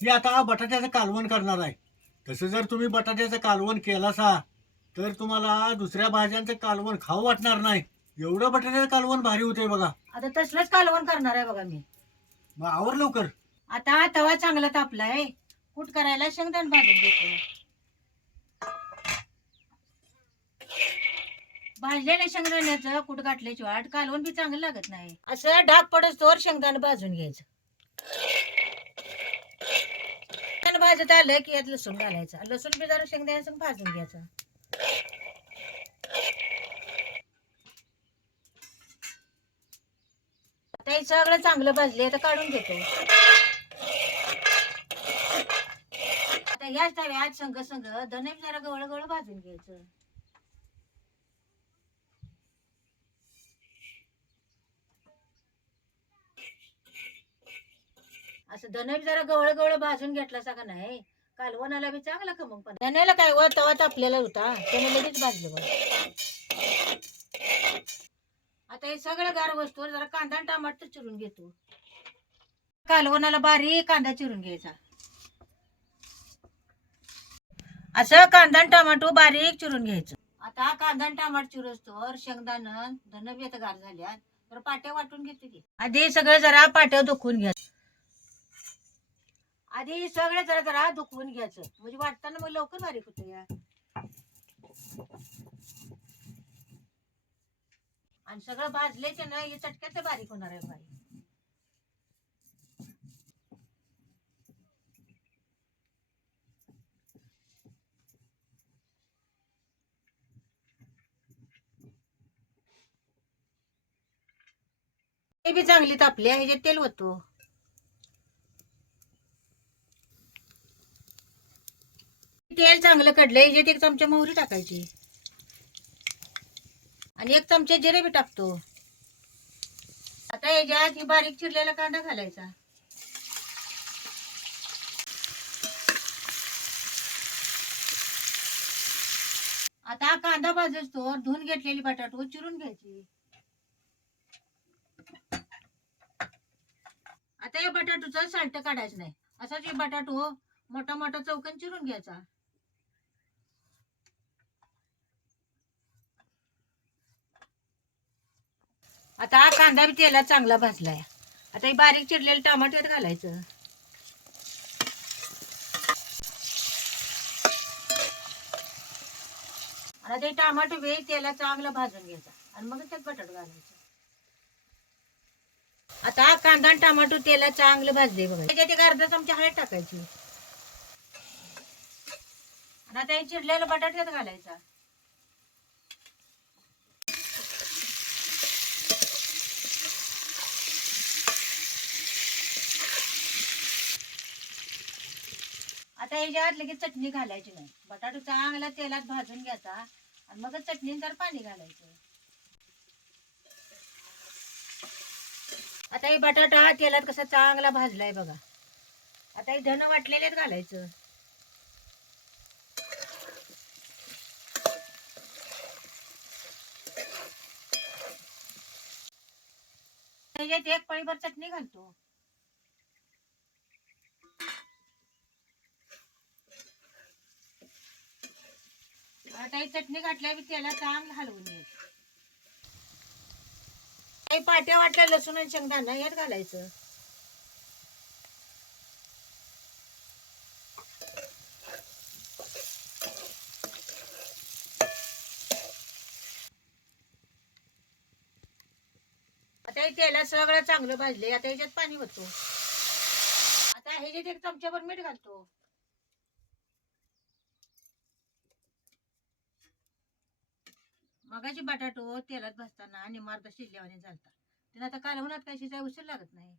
ही आता बटाट्याचं कालवण करणार आहे. तसं जर तुम्ही बटाट्याचं कालवण केलासा तर तुम्हाला दुसऱ्या भाज्यांचं कालवण खाऊ वाटणार नाही. एवढं बटाट्याचं कालवण भारी होतंय बघा. आता तसलंच कालवण करणार आहे बघा मी. मग आवर लवकर. आता तवा चांगला तापलाय, कूट करायला शेंगदाण भाजून घेतो. भाजलेल्या शेंगदाण्याचं कूट घातल्याची वाट कालवण बी चांगलं लागत नाही. असं डाग पडस तोवर शेंगदाण भाजून घ्यायचं. शेंगदाण भाजत आलं की यात लसूण घालायचा. लसूण बी जरा शेंगदाण्यासंग भाजून घ्यायचा. आता हे सगळं चांगलं भाजले, आता काढून घेतो. आता ह्याच तव्यात संग संग धने जरा गवळ गवळ भाजून घ्यायचं. असं धने जरा गवळ गवळ भाजून घेतला सगळं नाही, कालवणाला बी चांगला खमंग पण. धन्याला काय व तवा तापलेला होता, त्याने लगेच भाजलं बघ. आता हे सगळं गार वस्तूवर जरा कांदा आणि टमाटर चिरून घेतो. कालवणाला बारीक कांदा चिरून घ्यायचा. असं कांदा आणि टमाटो बारीक चिरून घ्यायचं. आता कांदा आणि टमाटर चिरस्तोवर शेंगदाणं धन बी आता गार झाल्यात तर पाट्या वाटून घेते की. आधी सगळं जरा पाट्या दुखवून घ्यायचं. आधी सगळं जरा जरा दुखवून घ्यायचं, म्हणजे वाटताना मग लवकर बारीक होतं या. आणि सगळं भाजले ते ना हे चटक्यात बारीक होणार आहे बारीक. ते बी चांगली तापली, ह्याच्यात तेल होतो. तेल चांगलं कडलं, ह्याच्यात 1 चमचा मोहरी टाकायची आणि 1 चमचा जिरे बी टाकतो. आता ह्याच्यात बारीक चिरलेला कांदा घालायचा. आता कांदा भाजतो धुवून घेतलेली बटाटो चिरून घ्यायची. आता या बटाटोचं साल्ट काढायचं नाही, असाच हे बटाटो मोठा मोठा चौकन चिरून घ्यायचा. आता हा कांदा बी तेलात चांगला भाजलाय. आता हे बारीक चिरलेलं टमाटर घालायचं. आणि ते टमाटो बी तेलात चांगलं भाजून घ्यायचा आणि मग त्यात बटाटो घालायचं. आता हा कांदा आणि टमाटो तेलात चांगलं भाजले बघा. त्याच्यात 1 अर्धा चमचा हळद टाकायची आणि आता हे चिरलेला बटाटा त्यात घालायचा. आता ह्याच्यात लगेच चटणी घालायची नाही, बटाटो चांगला तेलात भाजून घ्यायचा आणि मग चटणी जर पाणी घालायचं. आता हे बटाटा तेलात कसा चांगला भाजलाय बघा. आता हे धन वाटलेलेच घालायचं. ह्याच्यात 1 पळीभर चटणी घालतो. आता ही चटणी घातल्या की त्याला चांगलं हलवून घ्यायचं. काही पाट्या वाटल्या लसूण आणि शेंगदाणा यात घालायचं. आता हे तेलात सगळं चांगलं भाजले. आता ह्याच्यात पाणी होतो. आता ह्याच्यात 1 चमचाभर मीठ घालतो. मगाची बटाटो तेलात भाजताना निमार्द शिजल्यावाने झालता, त्यानं आता कालवणात काही शिजाय उशीर लागत नाही.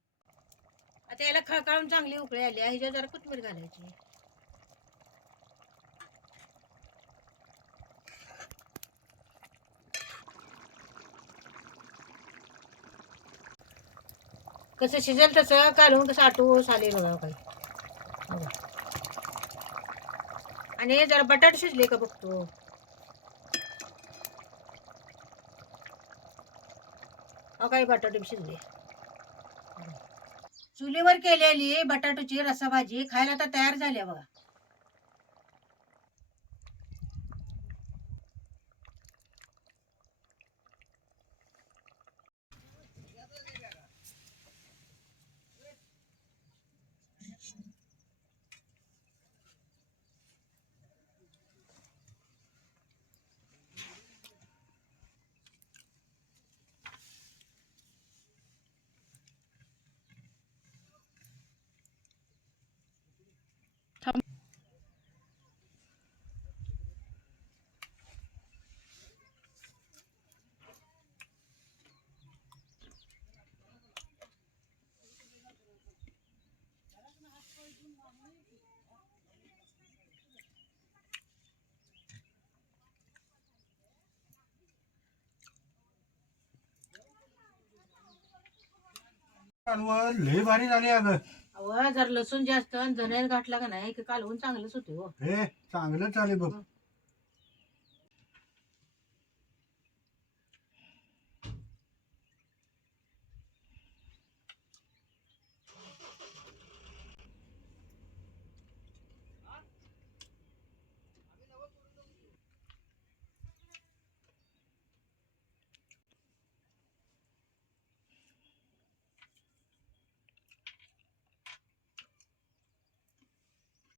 आता याला खळकाळून चांगली उकळी आली, ह्याच्यात जरा कोथिंबीर घालायची. कसं शिजेल तसं कालवून कसं आटूस आले बघा काही. आणि जरा बटाटे शिजले का बघतो. काही बटाटे शिजले. चुलीवर केलेली बटाटूची रसाभाजी खायला तर तयार झाली आहे बघा. कालवण लय भारी झाली अगं. अहो जर लसूण जास्त आणि जणेर घातला का नाही की कालवून चांगलंच होते हो. हे चांगलं चालेल बघ.